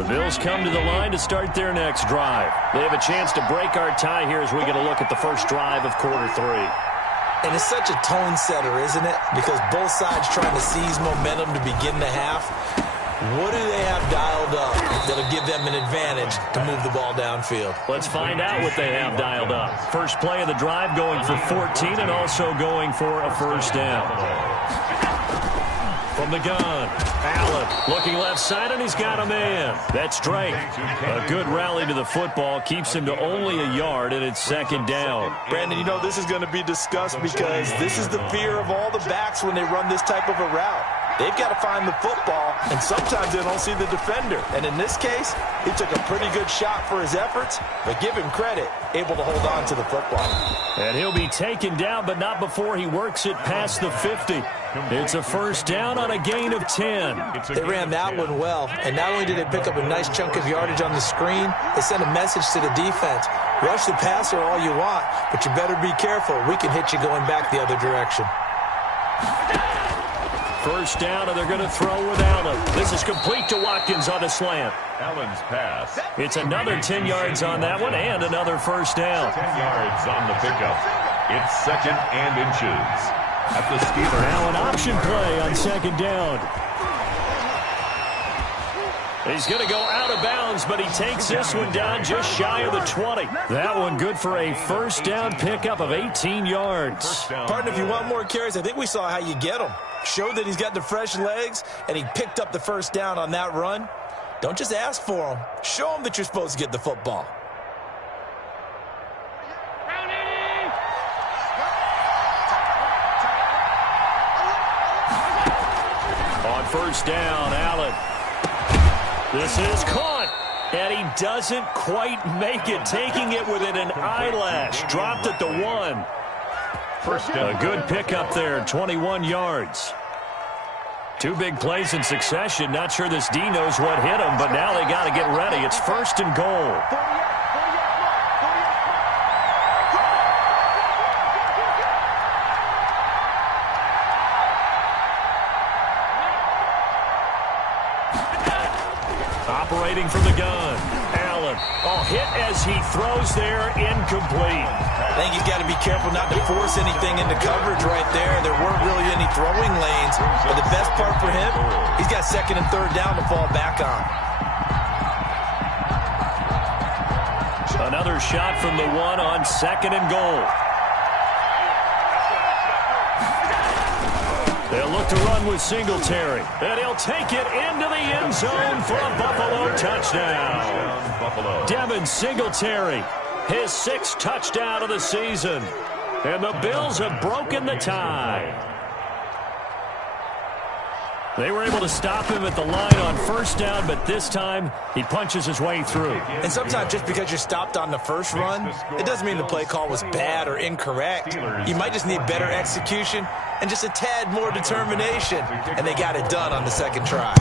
The Bills come to the line to start their next drive. They have a chance to break our tie here as we get a look at the first drive of quarter 3. And it's such a tone setter, isn't it? Because both sides trying to seize momentum to begin the half. What do they have dialed up that'll give them an advantage to move the ball downfield? Let's find out what they have dialed up. First play of the drive going for 14 and also going for a first down. From the gun, Allen looking left side, and he's got a man. That's Drake. A good rally to the football keeps him to only a yard, and it's second down. Brandon, you know this is going to be discussed because this is the fear of all the backs when they run this type of a route. They've got to find the football, and sometimes they don't see the defender. And in this case, he took a pretty good shot for his efforts, but give him credit, able to hold on to the football. And he'll be taken down, but not before he works it past the 50. It's a first down on a gain of 10. They ran that one well, and not only did they pick up a nice chunk of yardage on the screen, they sent a message to the defense. Rush the passer all you want, but you better be careful. We can hit you going back the other direction. First down, and they're going to throw with Allen. This is complete to Watkins on a slant. Allen's pass. It's another 10 yards on that one and another first down. 10 yards on the pickup. It's second and inches. At the Steelers. Now an option play on second down. He's going to go out of bounds, but he takes this one down just shy of the 20. That one good for a first down pickup of 18 yards. Partner, if you want more carries, I think we saw how you get them. Showed that he's got the fresh legs, and he picked up the first down on that run. Don't just ask for them. Show them that you're supposed to get the football. On first down, Allen. This is caught, and he doesn't quite make it, taking it within an eyelash. Dropped at the 1. First down. A good pickup there, 21 yards. 2 big plays in succession. Not sure this D knows what hit him, but now they got to get ready. It's first and goal. Operating from the gun, Allen. Oh, hit as he throws there, incomplete. I think he's got to be careful not to force anything into coverage right there. There weren't really any throwing lanes, but the best part for him, he's got second and third down to fall back on. Another shot from the 1 on second and goal. They'll look to run with Singletary, and he'll take it into the end zone for a Buffalo touchdown. Devin Singletary, his 6th touchdown of the season. And the Bills have broken the tie. They were able to stop him at the line on first down, but this time he punches his way through. And sometimes just because you're stopped on the first run, it doesn't mean the play call was bad or incorrect. You might just need better execution and just a tad more determination, and they got it done on the second try.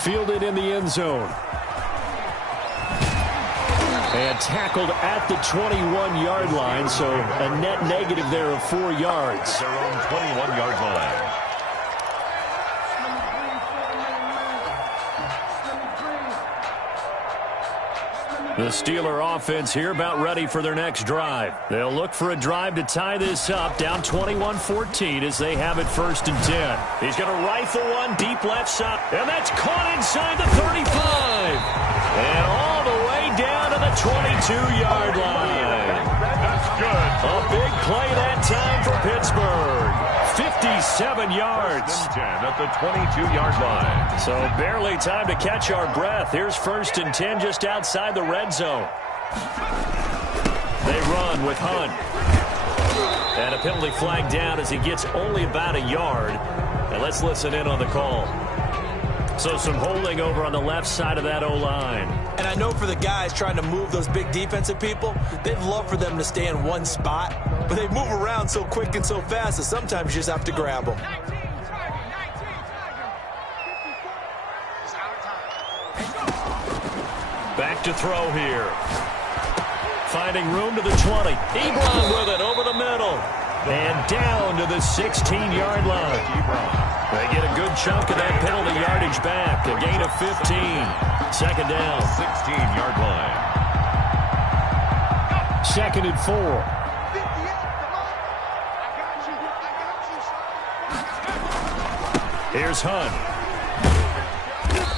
Fielded in the end zone. And tackled at the 21-yard line, so a net negative there of 4 yards. Their own 21-yard line. The Steeler offense here about ready for their next drive. They'll look for a drive to tie this up, down 21-14 as they have it first and 10. He's going to rifle one deep left side, and that's caught inside the 35. And all the way down to the 22-yard line. That's good. A big play that time for Pittsburgh. 57 yards. At the 22-yard line. So barely time to catch our breath. Here's first and 10 just outside the red zone. They run with Hunt. And a penalty flag down as he gets only about a yard. And let's listen in on the call. So some holding over on the left side of that O-line. And I know for the guys trying to move those big defensive people, they'd love for them to stay in one spot. But they move around so quick and so fast that sometimes you just have to grab them. Back to throw here. Finding room to the 20. Ebron with it over the middle. And down to the 16-yard line. They get a good chunk of that penalty yardage back. A gain of 15. Second down. 16-yard line. Second and 4. Here's Hunt.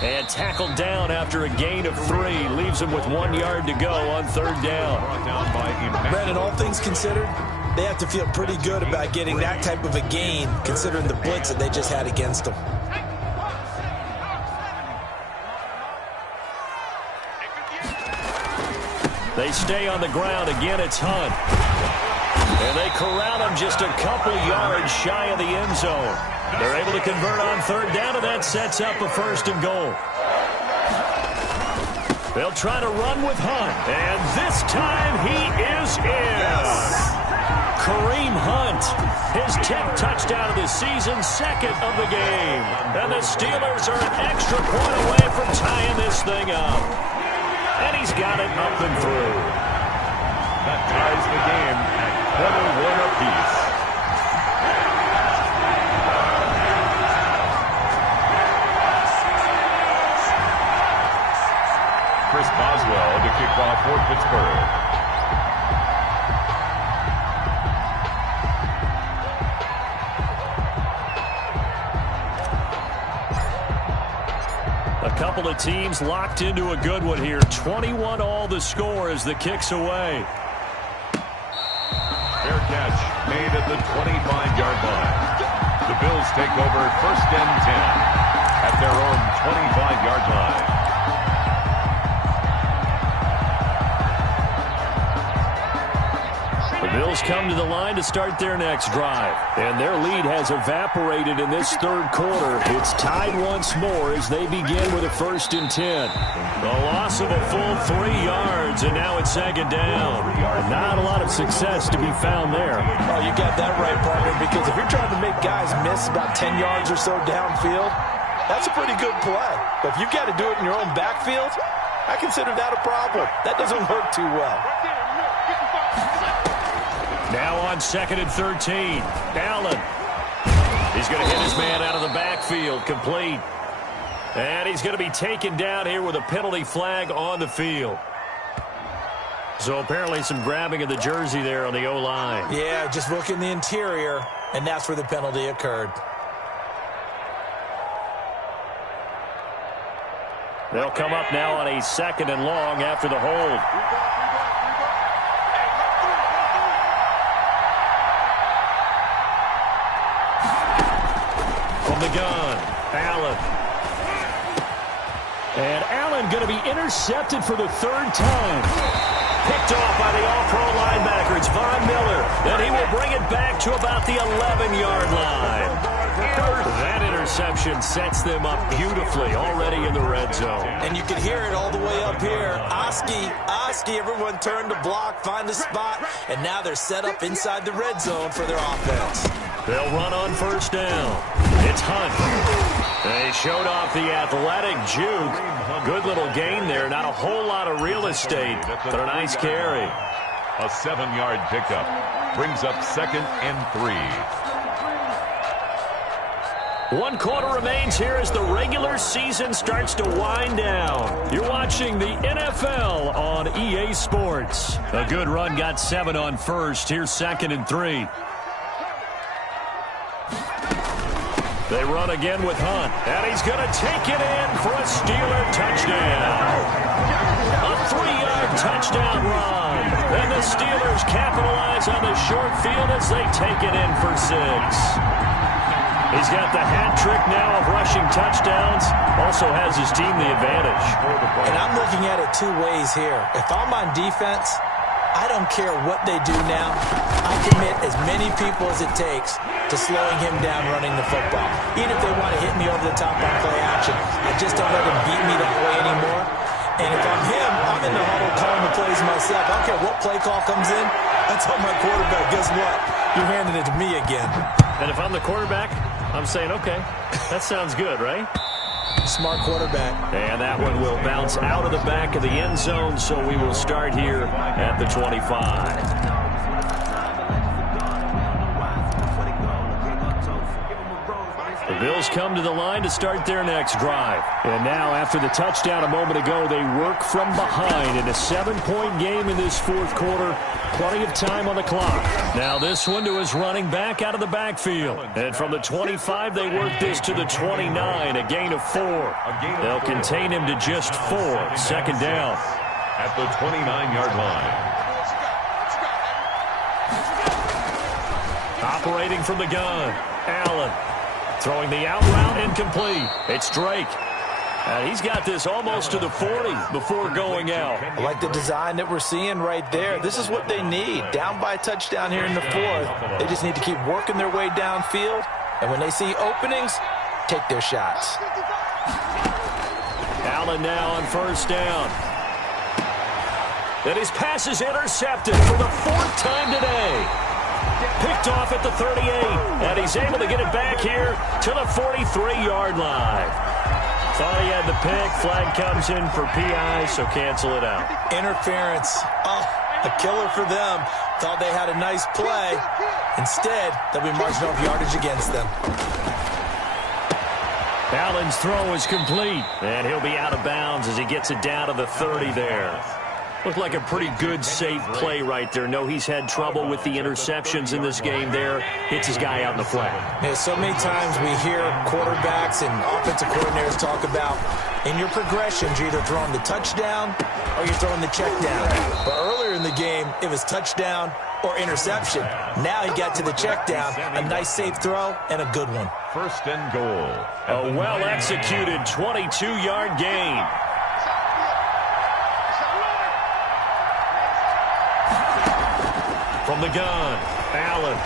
And tackled down after a gain of 3. Leaves him with 1 yard to go on third down. Brandon, all things considered, they have to feel pretty good about getting that type of a gain, considering the blitz that they just had against them. They stay on the ground. Again, it's Hunt. And they corral him just a couple yards shy of the end zone. They're able to convert on third down, and that sets up a first and goal. They'll try to run with Hunt, and this time he is in. Yes. Kareem Hunt, his 10th touchdown of the season, second of the game. And the Steelers are an extra point away from tying this thing up. And he's got it up and through. That ties the game at 21 apiece. Chris Boswell to kick off for Pittsburgh. A couple of teams locked into a good one here. 21 all the score as the kick's away. Fair catch made at the 25-yard line. The Bills take over first and 10 at their own 25-yard line. The Bills come to the line to start their next drive. And their lead has evaporated in this third quarter. It's tied once more as they begin with a first and 10. A loss of a full 3 yards, and now it's second down. Not a lot of success to be found there. Oh, you got that right, partner, because if you're trying to make guys miss about 10 yards or so downfield, that's a pretty good play. But if you've got to do it in your own backfield, I consider that a problem. That doesn't work too well. Now on second and 13, Allen. He's going to hit his man out of the backfield, complete. And he's going to be taken down here with a penalty flag on the field. So apparently some grabbing of the jersey there on the O-line. Yeah, just look in the interior, and that's where the penalty occurred. They'll come up now on a second and long after the hold. From the gun, Allen. And Allen going to be intercepted for the third time. Picked off by the all-pro linebacker. It's Von Miller. And he will bring it back to about the 11-yard line. That interception sets them up beautifully already in the red zone. And you can hear it all the way up here. Oski, everyone turned to block, find a spot, and now they're set up inside the red zone for their offense. They'll run on first down. It's Hunt. They showed off the athletic juke. Good little gain there. Not a whole lot of real estate, but a nice carry. A 7-yard pickup brings up second and 3. 1 quarter remains here as the regular season starts to wind down. You're watching the NFL on EA Sports. A good run got 7 on first. Here's second and 3. They run again with Hunt, and he's going to take it in for a Steeler touchdown. A 3-yard touchdown run. And the Steelers capitalize on the short field as they take it in for 6. He's got the hat trick now of rushing touchdowns. Also has his team the advantage. And I'm looking at it 2 ways here. If I'm on defense, I don't care what they do now. I commit as many people as it takes to slowing him down running the football. Even if they want to hit me over the top on play action, I just don't let him beat me that way anymore. And if I'm him, I'm in the huddle calling the plays myself. I don't care what play call comes in. I tell my quarterback, guess what? You're handing it to me again. And if I'm the quarterback, I'm saying, okay, that sounds good, right? Smart quarterback. And that one will bounce out of the back of the end zone, so we will start here at the 25. The Bills come to the line to start their next drive. And now, after the touchdown a moment ago, they work from behind in a 7-point game in this fourth quarter. Plenty of time on the clock. Now this one to his running back out of the backfield. And from the 25, they work this to the 29, a gain of 4. They'll contain him to just 4. Second down. At the 29-yard line. Operating from the gun, Allen. Throwing the out route, incomplete. It's Drake. He's got this almost to the 40 before going out. I like the design that we're seeing right there. This is what they need. Down by a touchdown here in the fourth. They just need to keep working their way downfield. And when they see openings, take their shots. Allen now on first down. And his pass is intercepted for the 4th time today. Picked off at the 38, and he's able to get it back here to the 43-yard line. Thought he had the pick. Flag comes in for PI, so cancel it out. Interference. Oh, a killer for them. Thought they had a nice play. Instead, they'll be marching off yardage against them. Allen's throw is complete, and he'll be out of bounds as he gets it down to the 30 there. Looked like a pretty good, safe play right there. No, he's had trouble with the interceptions in this game there. Hits his guy out in the flat. Yeah, so many times we hear quarterbacks and offensive coordinators talk about in your progressions, you're either throwing the touchdown or you're throwing the check down. But earlier in the game, it was touchdown or interception. Now he got to the check down, a nice safe throw, and a good one. First and goal. A well-executed 22-yard gain. From the gun, Allen.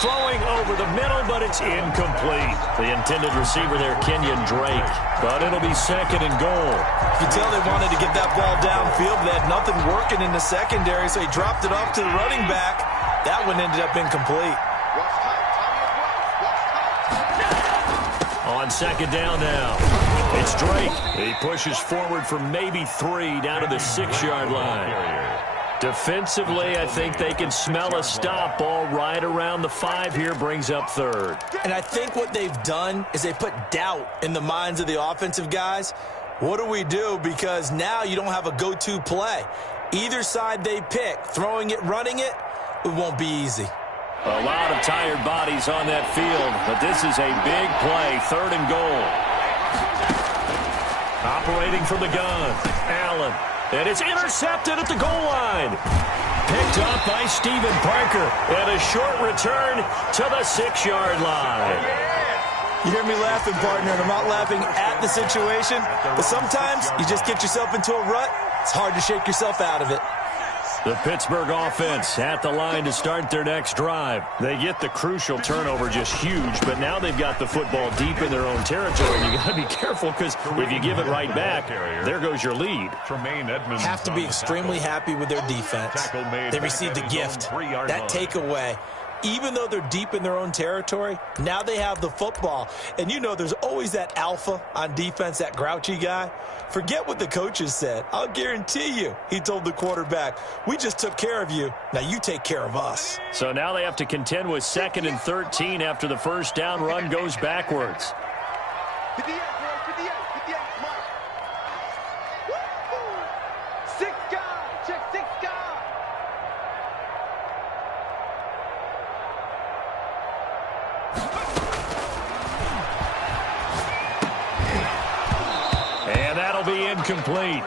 Throwing over the middle, but it's incomplete. The intended receiver there, Kenyon Drake. But it'll be second and goal. You can tell they wanted to get that ball downfield. They had nothing working in the secondary, so he dropped it off to the running back. That one ended up incomplete. On second down now, it's Drake. He pushes forward for maybe 3 down to the 6-yard line. Defensively, I think they can smell a stop. Ball right around the 5 here, brings up third. And I think what they've done is they put doubt in the minds of the offensive guys. What do we do? Because now you don't have a go-to play. Either side they pick, throwing it, running it, it won't be easy. A lot of tired bodies on that field, but this is a big play, 3rd and goal. Operating from the gun, Allen. And it's intercepted at the goal line. Picked up by Stephen Parker. And a short return to the 6-yard line. You hear me laughing, partner, and I'm not laughing at the situation. But sometimes you just get yourself into a rut. It's hard to shake yourself out of it. The Pittsburgh offense at the line to start their next drive. They get the crucial turnover, just huge, but now they've got the football deep in their own territory. You got to be careful because if you give it right back, there goes your lead. Have to be extremely happy with their defense. They received a gift. That takeaway. Even though they're deep in their own territory, now they have the football. And you know there's always that alpha on defense, that grouchy guy. Forget what the coaches said. I'll guarantee you, he told the quarterback, we just took care of you. Now you take care of us. So now they have to contend with 2nd and 13 after the first down run goes backwards. Incomplete.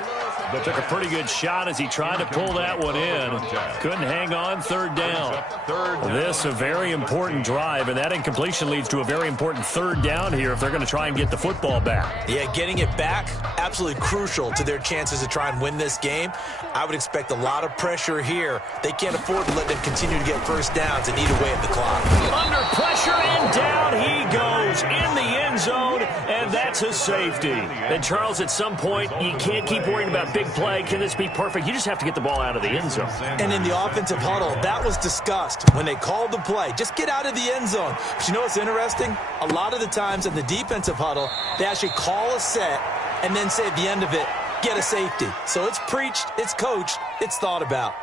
But took a pretty good shot as he tried to pull that one in. Couldn't hang on, 3rd down. This a very important drive, and that incompletion leads to a very important 3rd down here if they're going to try and get the football back. Yeah, getting it back, absolutely crucial to their chances to try and win this game. I would expect a lot of pressure here. They can't afford to let them continue to get first downs and eat away at the clock. Under pressure, and down he goes in the end zone, and that's a safety. And Charles, at some point, you can't keep worrying about big play. Can this be perfect? You just have to get the ball out of the end zone. And in the offensive huddle, that was discussed when they called the play. Just get out of the end zone. But you know what's interesting? A lot of the times in the defensive huddle, they actually call a set and then say at the end of it, get a safety. So it's preached, it's coached, it's thought about.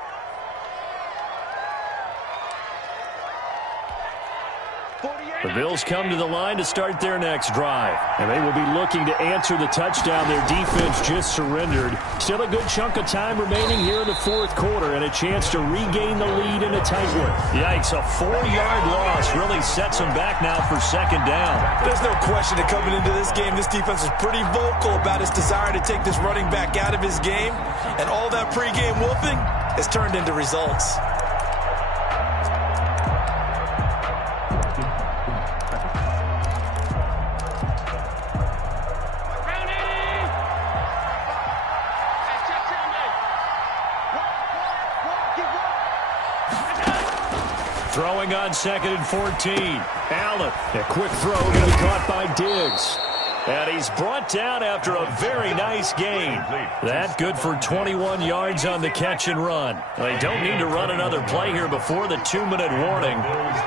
The Bills come to the line to start their next drive. And they will be looking to answer the touchdown their defense just surrendered. Still a good chunk of time remaining here in the fourth quarter and a chance to regain the lead in a tight one. Yikes, a 4-yard loss really sets them back now for second down. There's no question that coming into this game, this defense was pretty vocal about its desire to take this running back out of his game. And all that pregame wolfing has turned into results. Throwing on 2nd and 14. Allen, a quick throw going to be caught by Diggs. And he's brought down after a very nice gain. That good for 21 yards on the catch and run. They don't need to run another play here before the 2-minute warning.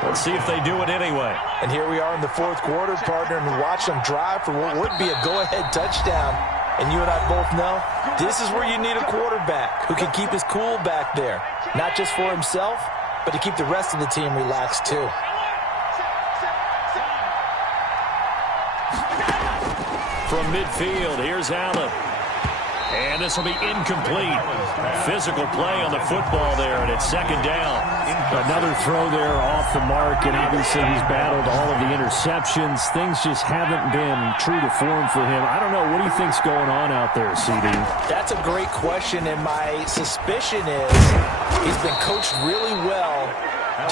Let's see if they do it anyway. And here we are in the fourth quarter, partner, and watch them drive for what would be a go-ahead touchdown. And you and I both know this is where you need a quarterback who can keep his cool back there. Not just for himself, but to keep the rest of the team relaxed too. From midfield, here's Allen. And this will be incomplete. Physical play on the football there, and it's second down. Another throw there off the mark, and obviously he's battled all of the interceptions. Things just haven't been true to form for him. I don't know. What do you think's going on out there, CD? That's a great question, and my suspicion is he's been coached really well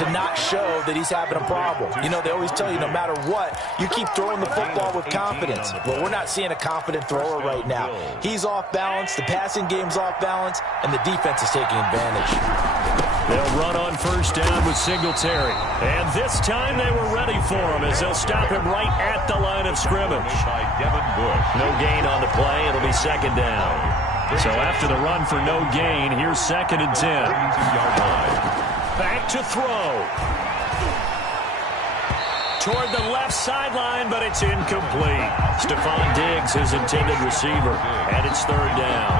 to not show that he's having a problem. You know, they always tell you no matter what, you keep throwing the football with confidence. Well, we're not seeing a confident thrower right now. He's off balance, the passing game's off balance, and the defense is taking advantage. They'll run on first down with Singletary. And this time they were ready for him as they'll stop him right at the line of scrimmage. No gain on the play. It'll be second down. So after the run for no gain, here's 2nd and 10. Back to throw. Toward the left sideline, but it's incomplete. Stephon Diggs, his intended receiver, and it's third down.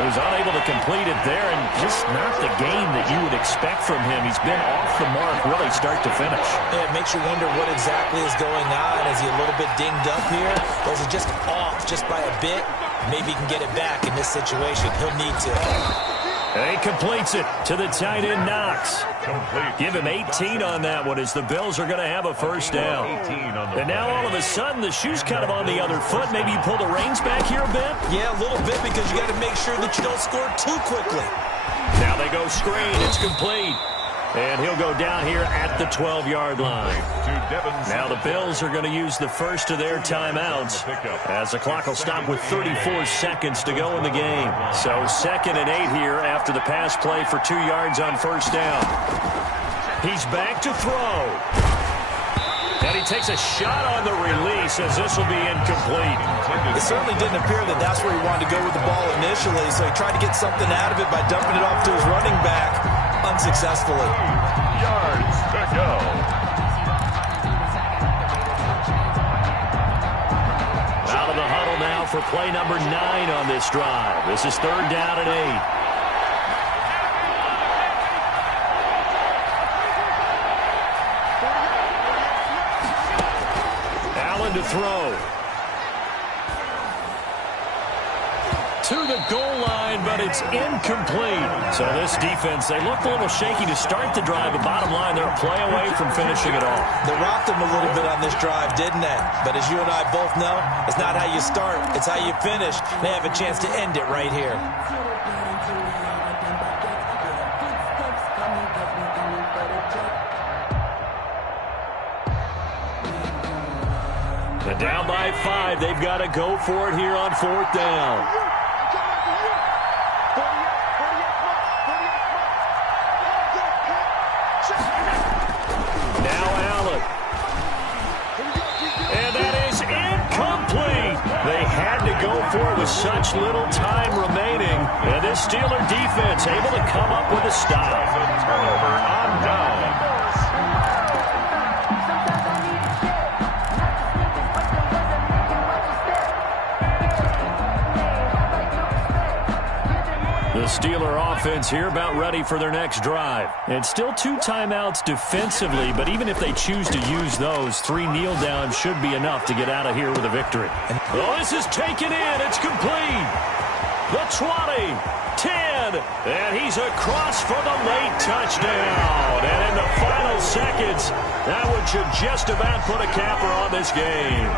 So he's unable to complete it there, and just not the game that you would expect from him. He's been off the mark really start to finish. Yeah, it makes you wonder what exactly is going on. Is he a little bit dinged up here? Or is he just off just by a bit? Maybe he can get it back in this situation. He'll need to. And he completes it to the tight end, Knox. Give him 18 on that one as the Bills are going to have a first down. And now all of a sudden the shoe's kind of on the other foot. Maybe you pull the reins back here a bit? Yeah, a little bit because you got to make sure that you don't score too quickly. Now they go screen. It's complete. And he'll go down here at the 12-yard line. Now the Bills are going to use the first of their timeouts as the clock will stop with 34 seconds to go in the game. So 2nd and 8 here after the pass play for 2 yards on first down. He's back to throw. And he takes a shot on the release as this will be incomplete. It certainly didn't appear that that's where he wanted to go with the ball initially, so he tried to get something out of it by dumping it off to his running back unsuccessfully. Yards to go. Out of the huddle now for play number 9 on this drive. This is third down and 8. To throw. To the goal line, but it's incomplete. So this defense, they looked a little shaky to start the drive, but bottom line, they're a play away from finishing it off. They rocked them a little bit on this drive, didn't they? But as you and I both know, it's not how you start, it's how you finish. They have a chance to end it right here. And down by 5, they've got to go for it here on fourth down. Now Allen. And that is incomplete. They had to go for it with such little time remaining. And this Steeler defense able to come up with a stop. Turnover on down. The The Steeler offense here about ready for their next drive. And still 2 timeouts defensively, but even if they choose to use those, 3 kneel downs should be enough to get out of here with a victory. Oh, this is taken in. It's complete. The 20, 10, and he's across for the late touchdown. And in the final seconds, that one should just about put a capper on this game.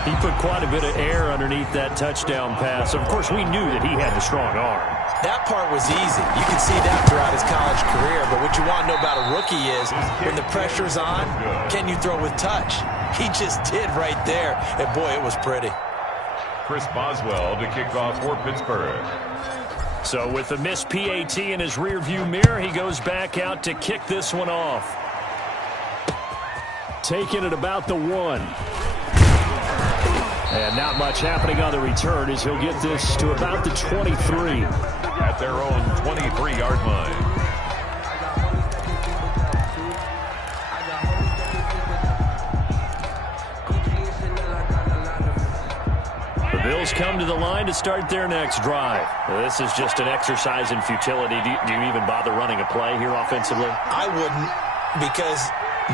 He put quite a bit of air underneath that touchdown pass. Of course, we knew that he had the strong arm. That part was easy. You can see that throughout his college career. But what you want to know about a rookie is when the pressure's on, can you throw with touch? He just did right there. And, boy, it was pretty. Chris Boswell to kick off for Pittsburgh. So with the missed PAT in his rearview mirror, he goes back out to kick this one off. Taking it about the 1. And not much happening on the return as he'll get this to about the 23. At their own 23-yard line. The Bills come to the line to start their next drive. This is just an exercise in futility. Do you even bother running a play here offensively? I wouldn't, because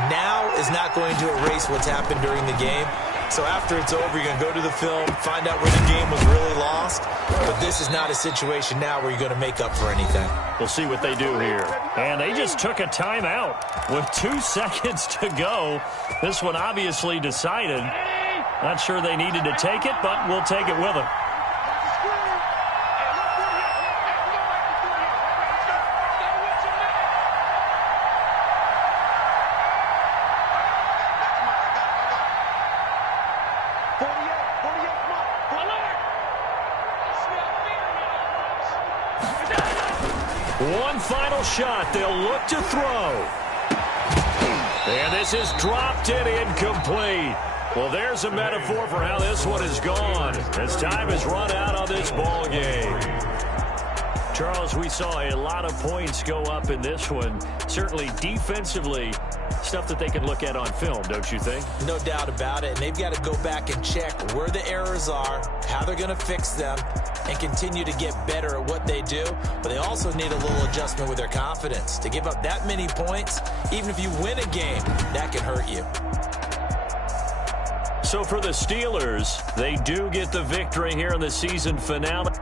now is not going to erase what's happened during the game. So after it's over, you're going to go to the film, find out where the game was really lost. But this is not a situation now where you're going to make up for anything. We'll see what they do here. And they just took a timeout with 2 seconds to go. This one obviously decided. Not sure they needed to take it, but we'll take it with them. One final shot. They'll look to throw. And this is dropped and incomplete. Well, there's a metaphor for how this one is gone as time has run out on this ball game. Charles, we saw a lot of points go up in this one. Certainly defensively, stuff that they can look at on film, don't you think? No doubt about it. And they've got to go back and check where the errors are, how they're going to fix them, and continue to get better at what they do. But they also need a little adjustment with their confidence. To give up that many points, even if you win a game, that can hurt you. So for the Steelers, they do get the victory here in the season finale.